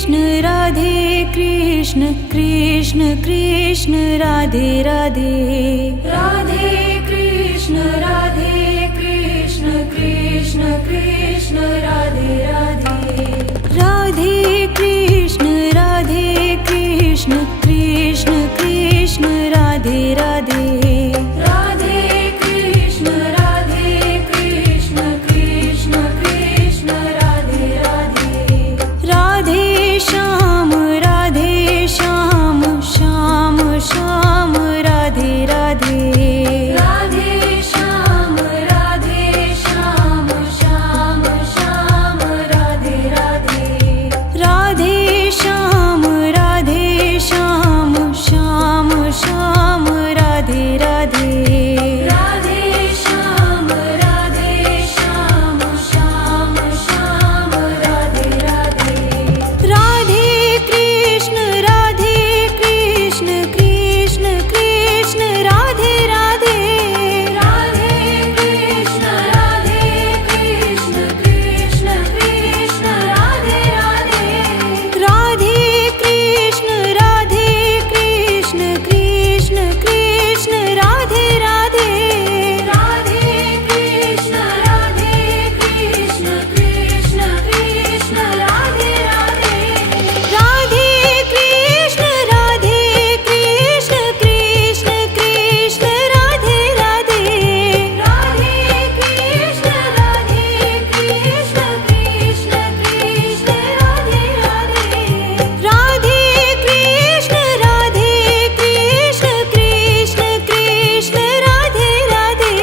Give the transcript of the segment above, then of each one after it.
Krishna Krishna Krishna Radhe Radhe Radhe Krishna Krishna Krishna Radhe Radhe Radhe Krishna Krishna Krishna Radhe Radhe Radhe Krishna Krishna Krishna Radhe Radhe Radhe Shyam Shyam Shyam Radhe Radhe Radhe Shyam Shyam Shyam Radhe Radhe Radhe Shyam Shyam Shyam Radhe Radhe Radhe Shyam Shyam Shyam Radhe Radhe Radhe Krishna Krishna Krishna Radhe Radhe Radhe Krishna Krishna Krishna Radhe Radhe Radhe Krishna Krishna Krishna Radhe Radhe Radhe Krishna Krishna Krishna Radhe Radhe Radhe Krishna Krishna Krishna Radhe Radhe Radhe Krishna Krishna Krishna Radhe Radhe Radhe Krishna Krishna Krishna Radhe Radhe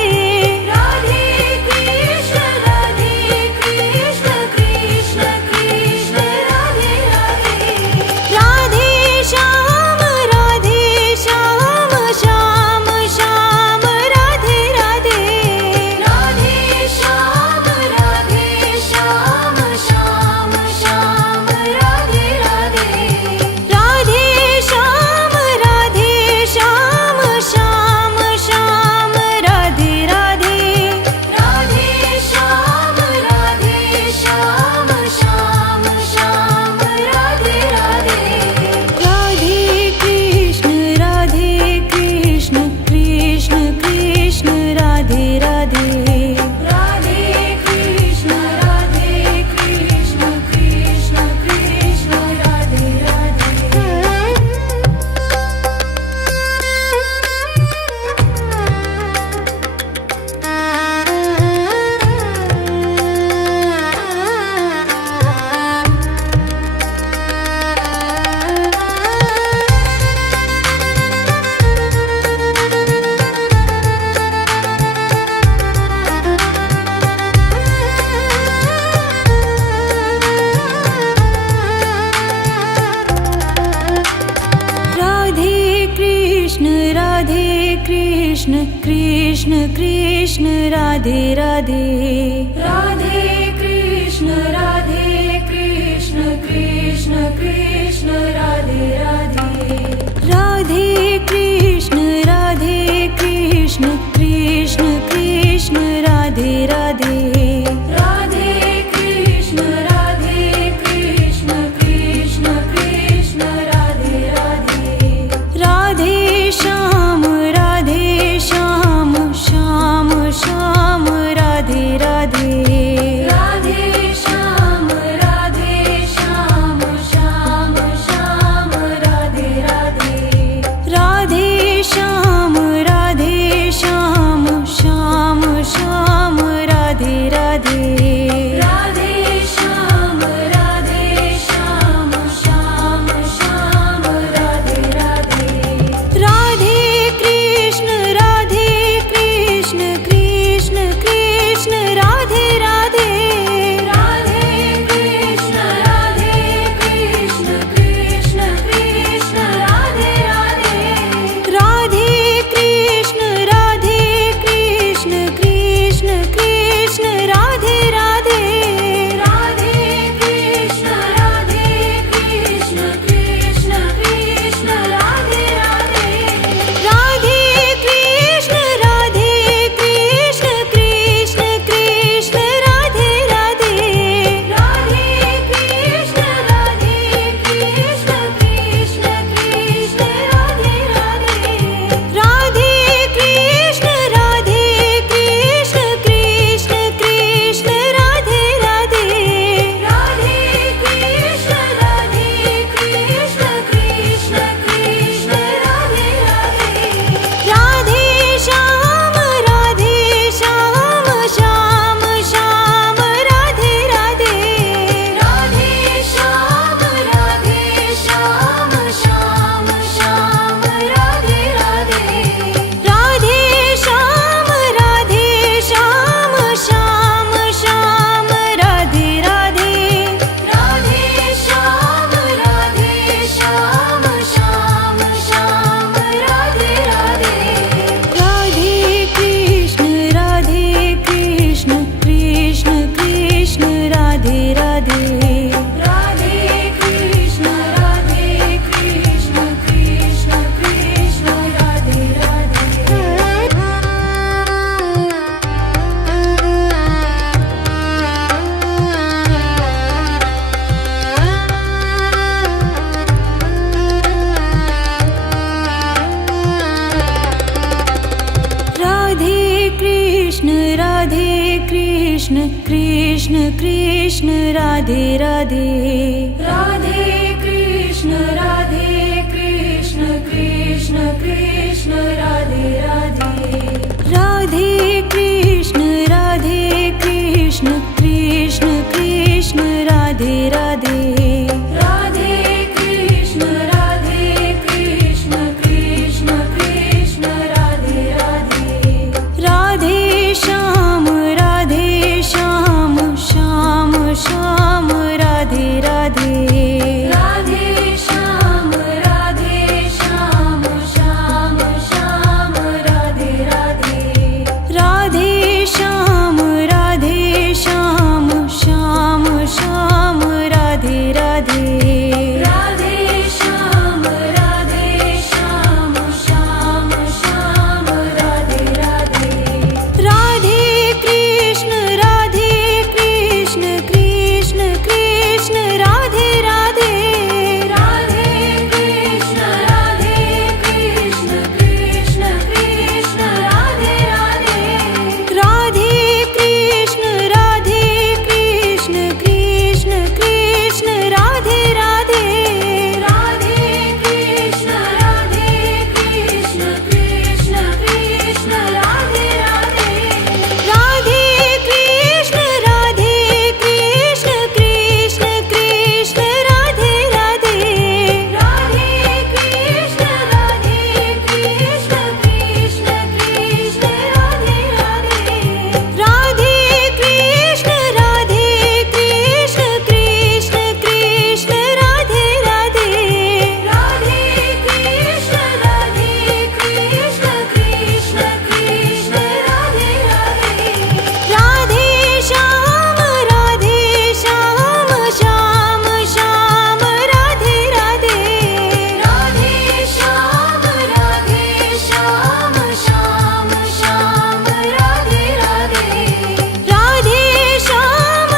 Radhe Krishna Krishna Krishna Radhe Radhe Radhe Shyam Shyam Shyam Radhe Radhe Radhe Shyam Shyam Shyam Radhe Radhe Radhe Shyam Shyam Shyam Radhe Radhe Radhe Shyam Shyam Shyam Radhe Radhe Radhe Krishna Krishna Krishna Radhe Radhe Radhe Krishna Krishna Krishna Radhe Radhe Radhe Krishna Krishna Krishna Radhe Radhe Radhe Krishna Krishna Krishna Radhe Radhe Radhe Krishna Krishna Krishna Radhe Radhe Radhe Krishna Krishna Krishna Radhe Radhe Radhe Shyam Shyam Shyam Radhe Radhe Radhe Shyam Shyam Shyam Radhe Radhe Radhe Krishna Radhe Krishna Krishna Krishna Radhe Radhe Radhe Krishna Krishna Krishna Radhe Radhe Radhe Krishna Krishna Krishna Krishna Radhe Radhe Radhe Krishna Krishna Krishna Krishna Radhe Radhe Radhe Shyam Shyam Shyam Radhe Radhe Radhe Shyam Shyam Shyam Radhe Radhe Radhe Shyam Shyam Shyam Radhe Radhe Radhe Shyam Shyam Shyam Radhe Radhe Radhe Krishna Krishna Krishna Krishna Radhe Radhe Radhe Krishna Krishna Krishna Krishna Radhe Radhe Radhe Krishna Krishna Krishna Krishna Radhe Radhe Radhe Krishna Krishna Krishna Krishna Radhe Radhe Radhe Krishna Krishna Krishna Krishna Radhe Radhe Radhe Krishna Krishna Krishna Krishna Radhe Radhe Radhe Krishna Krishna Krishna Krishna Radhe Radhe Radhe Krishna Krishna Krishna Krishna Radhe Radhe Radhe Shyam Shyam Shyam Radhe Radhe Radhe Shyam Shyam Shyam Radhe Radhe Radhe Shyam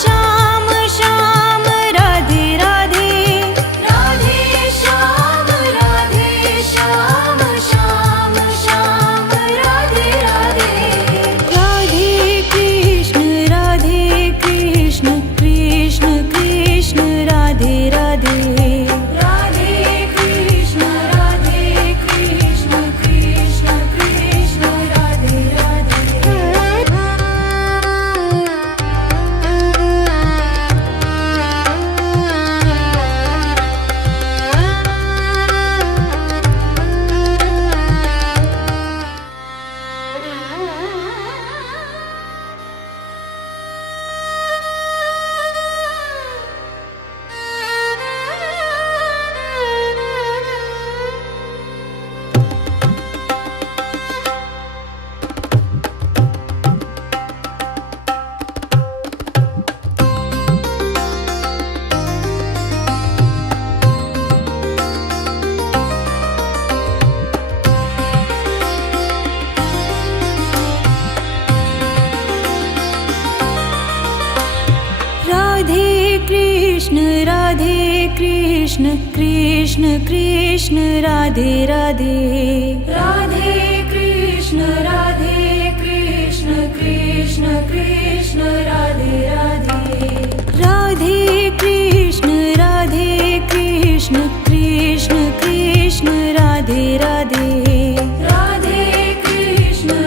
Shyam Shyam Radhe Radhe Radhe Shyam Shyam Shyam Radhe Radhe Radhe Krishna Krishna Krishna Krishna Radhe Radhe Radhe Krishna Krishna Krishna Krishna Radhe Radhe Radhe Krishna Krishna Krishna Radhe Radhe Radhe Krishna Krishna Krishna Radhe Radhe Radhe Krishna Krishna Krishna Krishna Radhe Radhe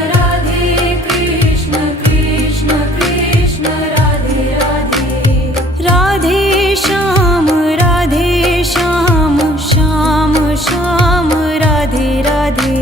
Radhe Krishna Krishna Krishna Radhe Radhe Radhe Shyam Shyam Shyam Radhe Radhe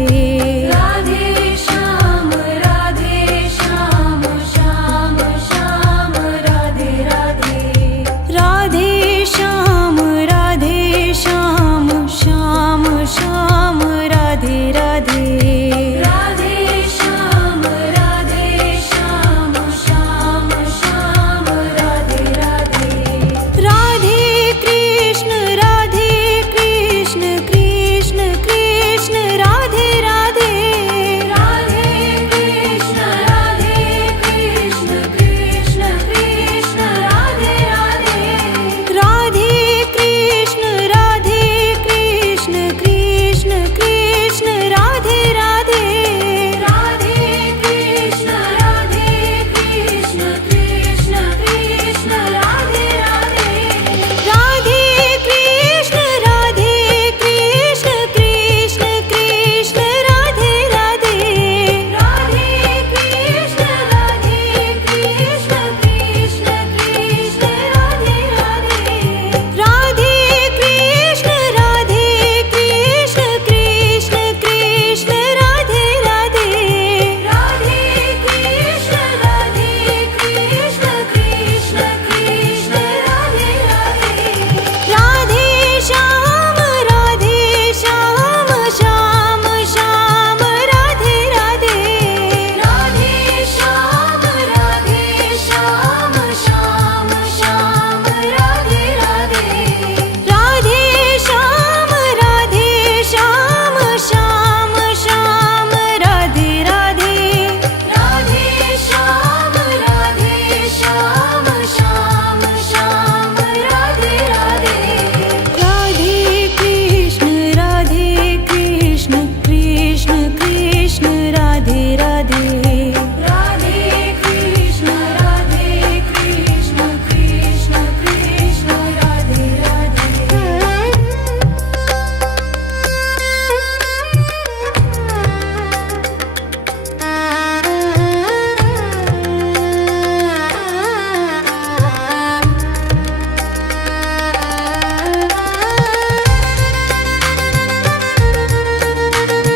Krishna Radhe Radhe Radhe Krishna Krishna Krishna Radhe Radhe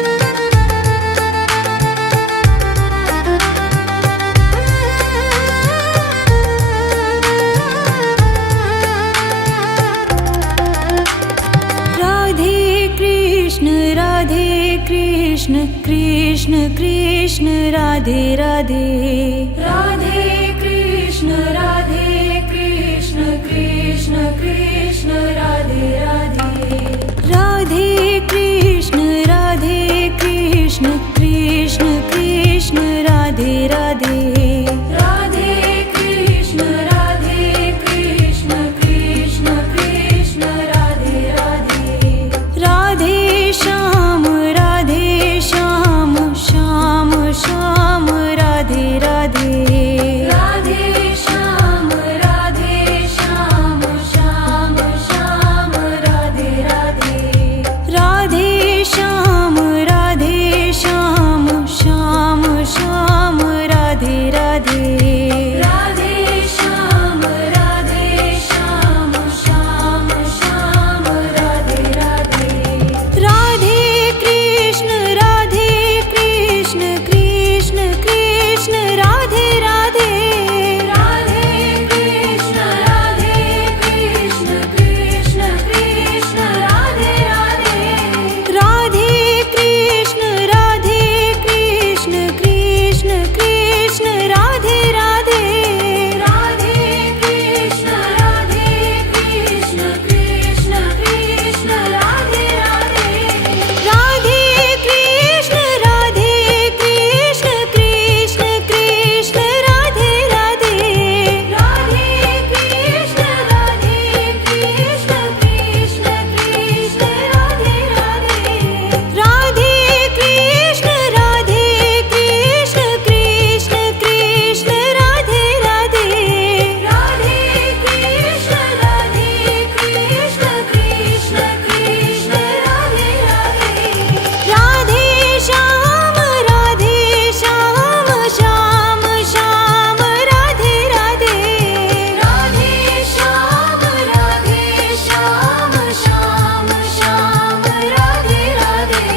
Krishna Krishna Krishna Radhe Radhe Radhe Krishna Krishna Krishna Radhe Radhe Radhe Krishna Krishna Krishna Radhe Radhe Radhe Krishna Krishna Krishna Radhe Radhe Radhe Shyam Shyam Shyam Radhe Radhe Radhe Shyam Shyam Shyam Radhe Radhe Radhe Shyam Shyam Shyam Radhe Radhe Radhe Shyam Shyam Shyam Radhe Radhe Radhe Krishna Krishna Krishna Radhe Radhe Radhe Krishna Krishna Krishna Radhe Radhe Radhe Krishna Krishna Krishna Radhe Radhe Radhe Krishna Krishna Krishna Radhe Radhe Radhe Krishna Krishna Krishna Radhe Radhe Radhe Krishna Krishna Krishna Radhe Radhe Radhe Krishna Krishna Krishna Radhe Radhe Radhe Krishna Krishna Krishna Radhe Radhe Radhe Shyam Shyam Shyam Radhe Radhe Radhe Shyam Shyam Shyam Radhe Radhe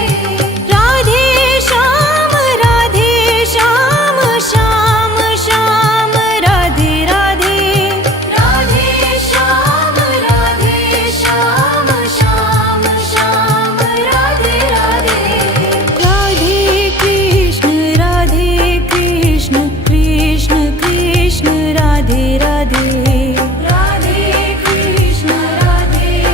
Radhe Shyam Shyam Shyam Radhe Radhe Radhe Shyam Shyam Shyam Radhe Radhe Radhe Krishna Krishna Krishna Radhe Radhe Radhe Krishna Krishna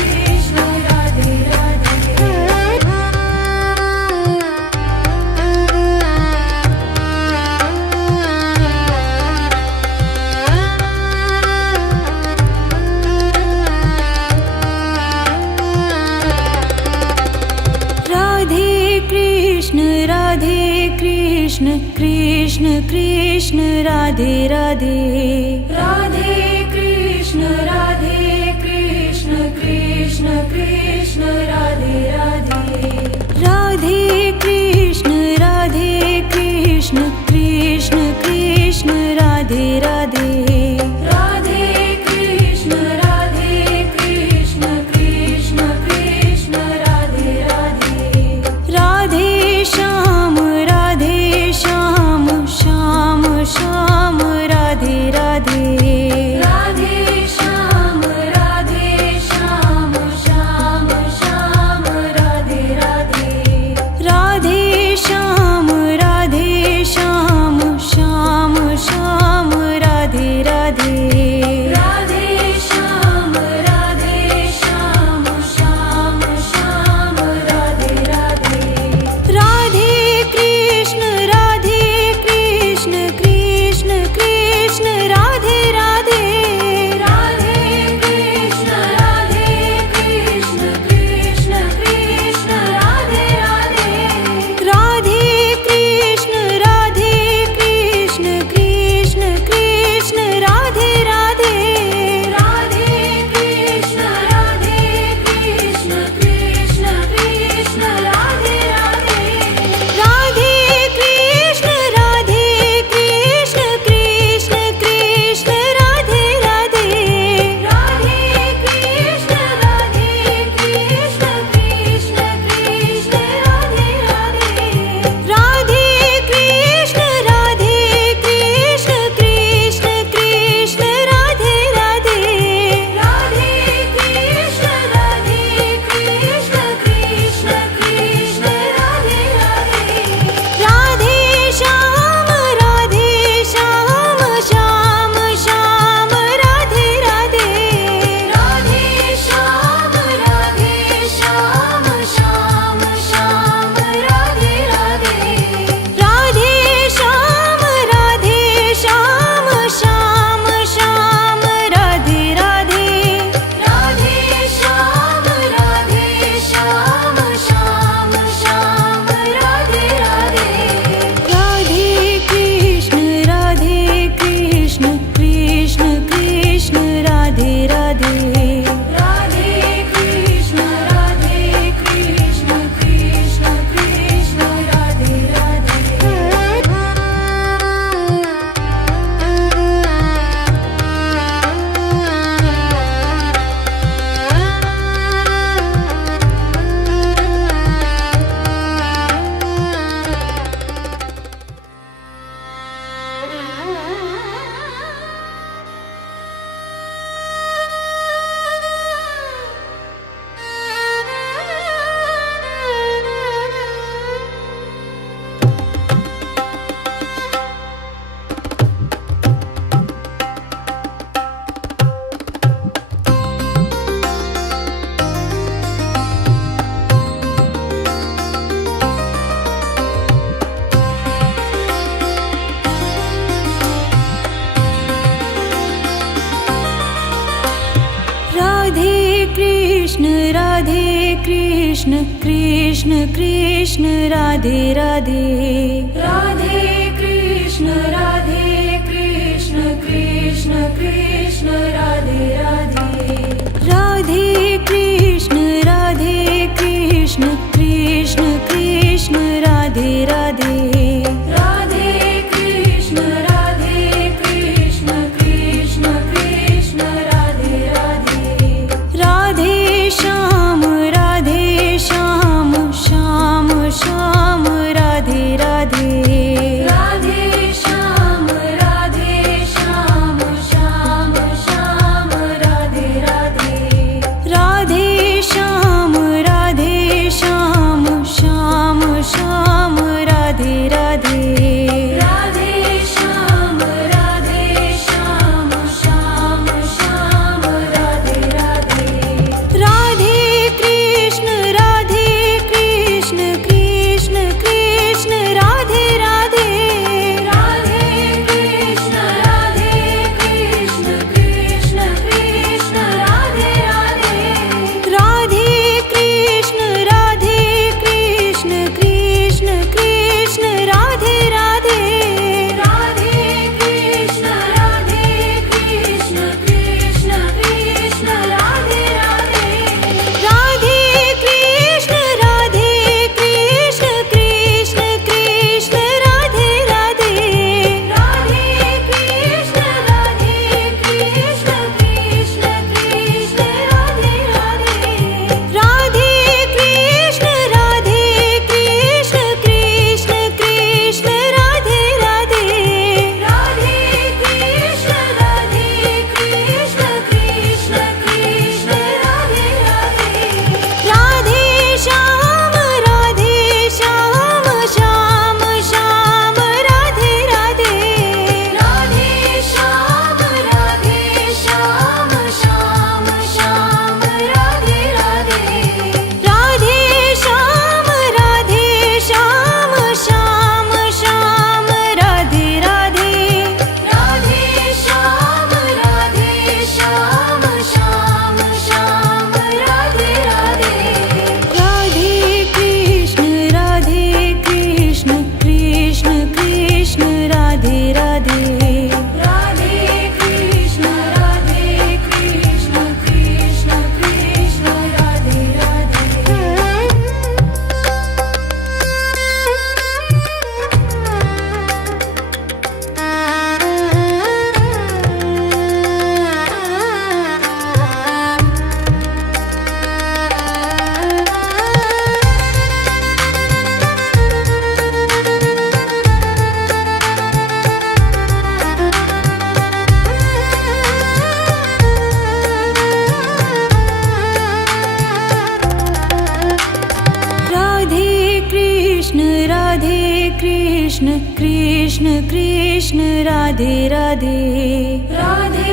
Krishna Radhe Radhe Radhe Krishna Krishna Krishna Radhe Radhe Radhe Krishna Krishna Krishna Radhe Radhe Radhe Krishna Krishna Krishna Radhe Radhe Radhe Krishna Krishna Krishna Radhe Radhe Radhe Shyam Shyam Shyam Radhe Radhe Radhe Shyam Shyam Shyam Radhe Krishna Krishna Krishna Radhe Radhe Radhe Krishna Krishna Krishna Radhe Radhe Radhe Krishna Krishna Krishna Radhe Radhe Radhe Krishna Krishna Krishna Radhe Radhe Radhe Shyam Shyam Shyam Radhe Radhe Radhe Shyam Shyam Shyam Radhe Radhe Radhe Shyam Shyam Shyam Radhe Radhe Radhe Shyam Shyam Shyam Radhe Radhe Radhe Krishna Krishna Krishna Radhe Radhe Radhe Krishna Krishna Krishna Radhe Radhe Radhe Krishna Krishna Krishna Radhe Radhe Radhe Krishna Krishna Krishna Radhe Radhe Radhe Krishna Krishna Krishna Radhe Radhe Radhe Krishna Krishna Krishna Radhe Radhe Radhe Krishna Krishna Krishna Radhe Radhe Radhe Krishna Krishna Krishna Radhe Radhe Radhe Shyam Shyam Shyam Radhe Radhe Radhe Shyam Shyam Shyam Radhe Radhe Radhe Shyam Shyam Shyam Radhe Radhe Radhe Shyam Shyam Shyam Radhe Radhe Radhe Krishna Krishna Krishna Radhe Radhe Radhe Krishna Krishna Krishna Radhe Radhe Radhe Krishna Krishna Krishna Radhe Radhe Radhe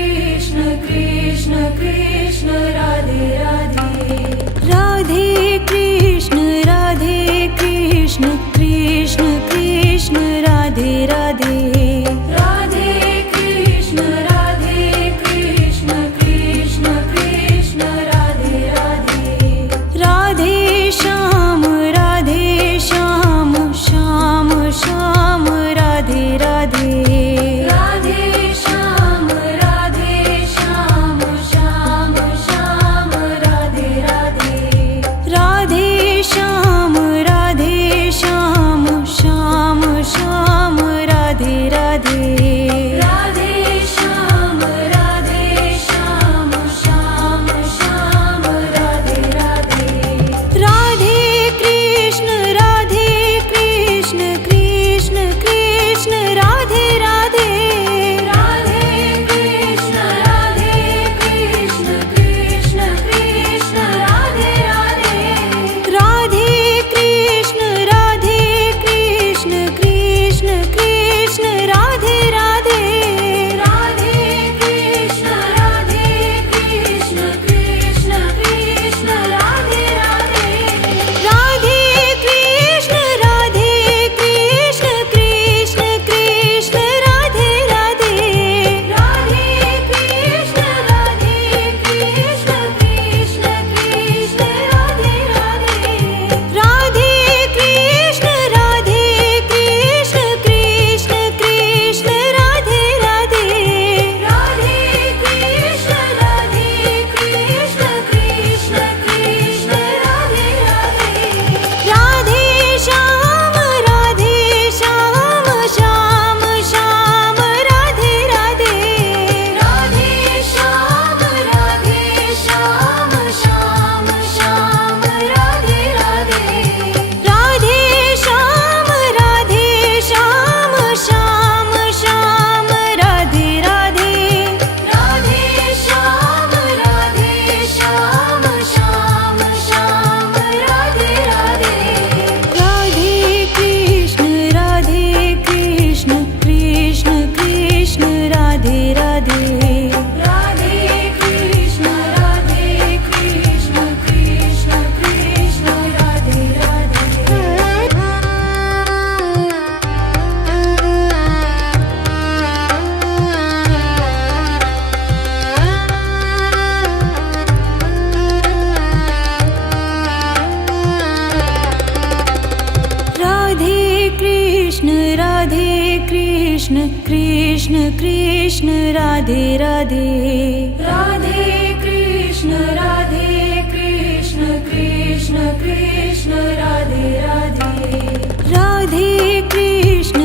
Krishna Krishna Krishna Radhe Radhe Radhe Krishna Krishna Krishna Radhe Radhe Radhe Krishna Krishna Krishna Radhe Radhe Radhe Shyam Shyam Shyam Radhe Radhe Radhe Shyam Krishna Krishna Radhe Radhe Radhe Krishna Krishna Krishna Radhe Radhe Radhe Krishna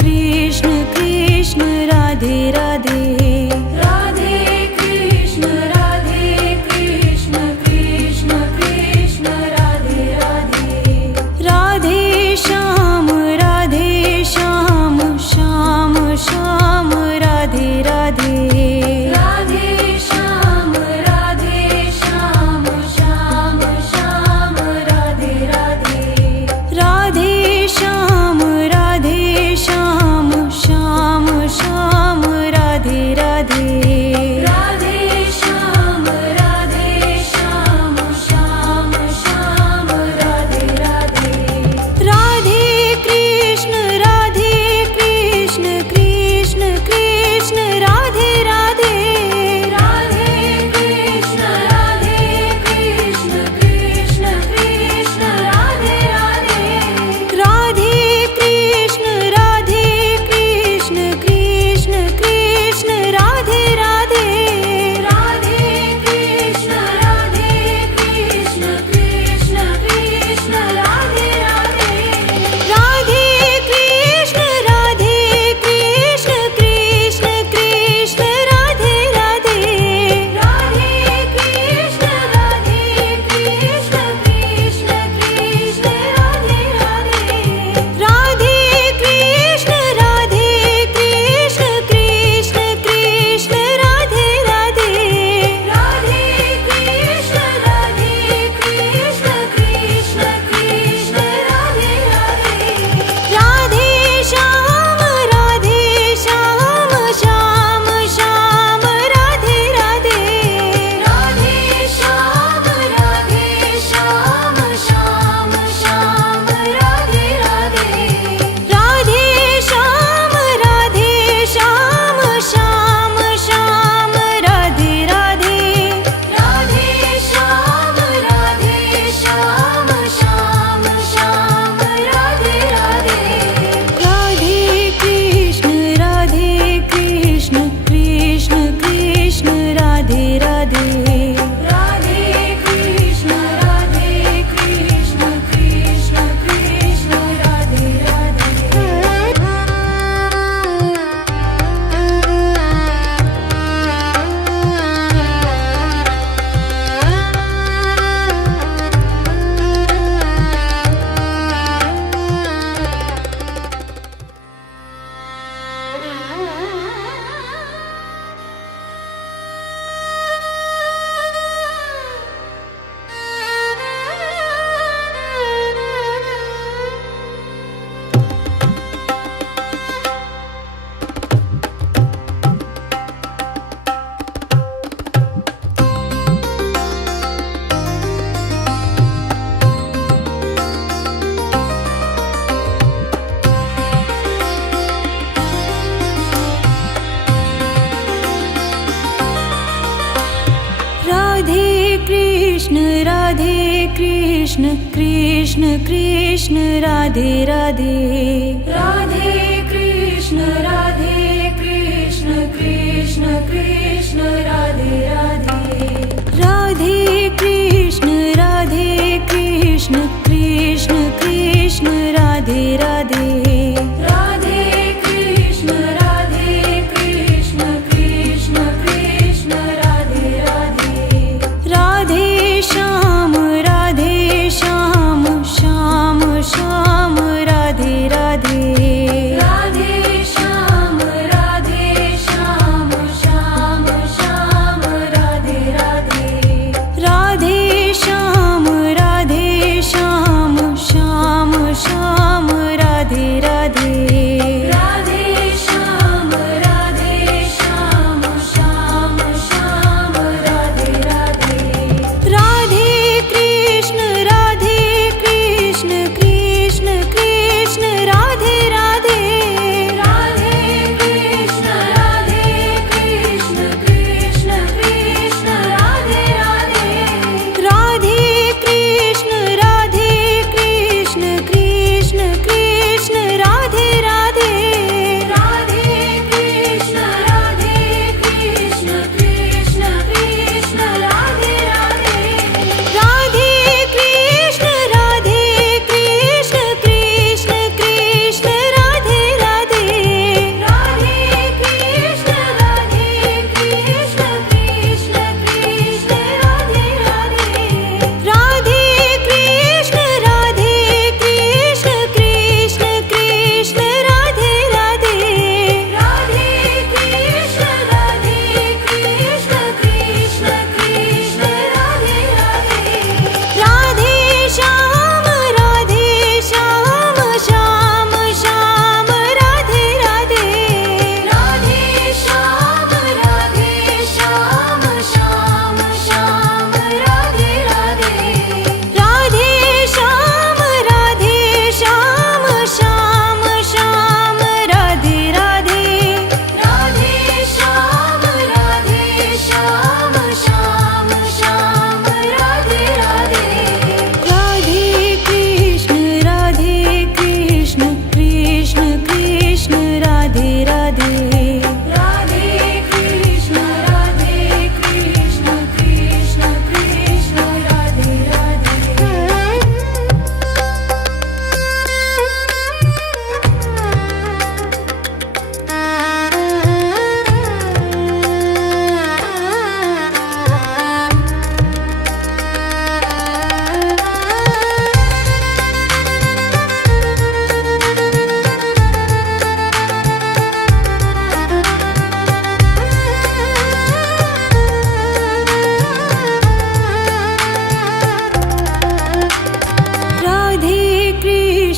Krishna Krishna Radhe Radhe Radhe Krishna Krishna Krishna Radhe Radhe Radhe Shyam Shyam Shyam Radhe Radhe Radhe Shyam Shyam Shyam Radhe Radhe Radhe Shyam Shyam Shyam Radhe Radhe Radhe Shyam Shyam Shyam Radhe Radhe Radhe Krishna Krishna Krishna Radhe Radhe Radhe Krishna Krishna Krishna Radhe Radhe Radhe Krishna Krishna Krishna Radhe Radhe Radhe Krishna Krishna Krishna Radhe Radhe Radhe Krishna Krishna Krishna Radhe Radhe Radhe Krishna Krishna Krishna Radhe Radhe Radhe Krishna Krishna Krishna Radhe Radhe Radhe Krishna Krishna Krishna Radhe Radhe Radhe Shyam Shyam Shyam Radhe Radhe Radhe Shyam Shyam Shyam Radhe Radhe Radhe Shyam Shyam Shyam Radhe Radhe Radhe Shyam Shyam Shyam Radhe Radhe Radhe Krishna Krishna Krishna Radhe Radhe Radhe Krishna Krishna Krishna Radhe Radhe Radhe Krishna Krishna Krishna Radhe Radhe Radhe Krishna Krishna Krishna Radhe Radhe Radhe Krishna Krishna Krishna Radhe Radhe Radhe Krishna Krishna Krishna Radhe Radhe Radhe Shyam Shyam Shyam Radhe Radhe Radhe Shyam Shyam Shyam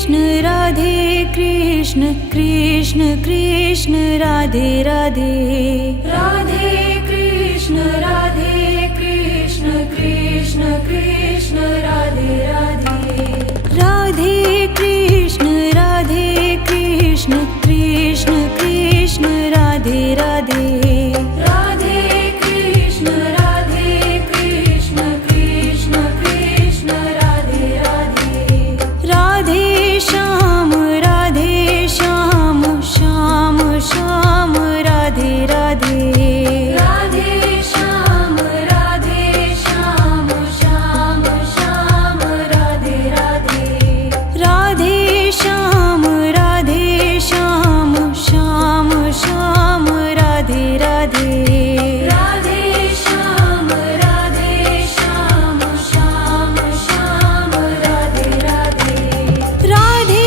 Krishna Radhe Krishna Krishna Krishna Radhe Radhe Radhe Krishna Krishna Krishna Radhe Radhe Radhe Krishna Krishna Krishna Radhe Radhe Radhe Krishna Krishna Krishna Radhe Radhe Radhe Shyam Shyam Shyam Radhe Radhe Radhe Shyam Shyam Shyam Radhe Radhe Radhe Shyam Shyam Shyam Radhe Radhe Radhe Shyam Shyam Shyam Radhe Radhe Radhe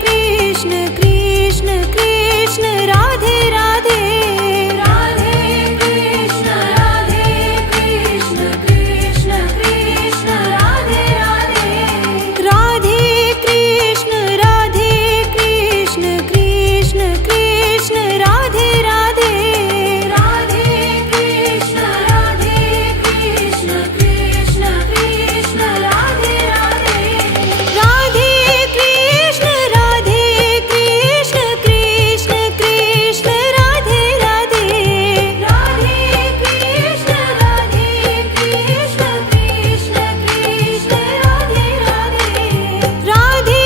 Krishna Krishna Krishna Radhe Radhe Radhe Krishna Krishna Krishna Radhe Radhe Radhe Krishna Krishna Krishna Radhe Radhe Radhe Krishna Krishna Krishna Radhe Radhe Radhe Krishna Krishna Krishna Radhe Radhe Radhe Krishna Krishna Krishna Radhe Radhe Radhe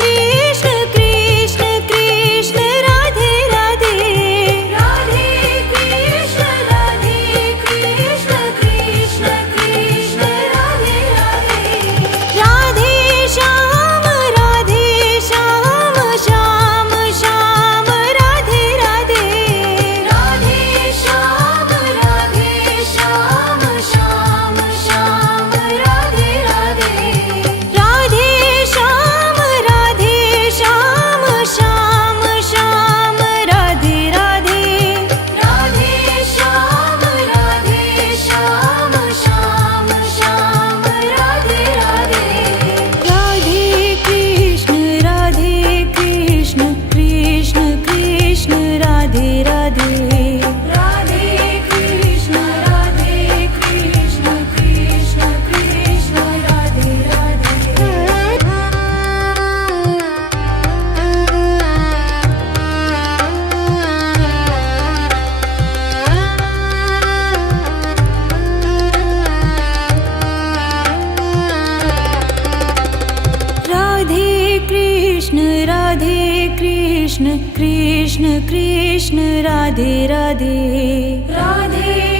Krishna Krishna Krishna Radhe Radhe Radhe Krishna Krishna Krishna Radhe Radhe Radhe Shyam Shyam Shyam Radhe Radhe Radhe Shyam Shyam Shyam Radhe Radhe Radhe Shyam Shyam Shyam Radhe Radhe Radhe Shyam Shyam Shyam Radhe Radhe Radhe Krishna Krishna Krishna Radhe Radhe Radhe Krishna Krishna Krishna Radhe Radhe Krishna Krishna Krishna Radhe Radhe Radhe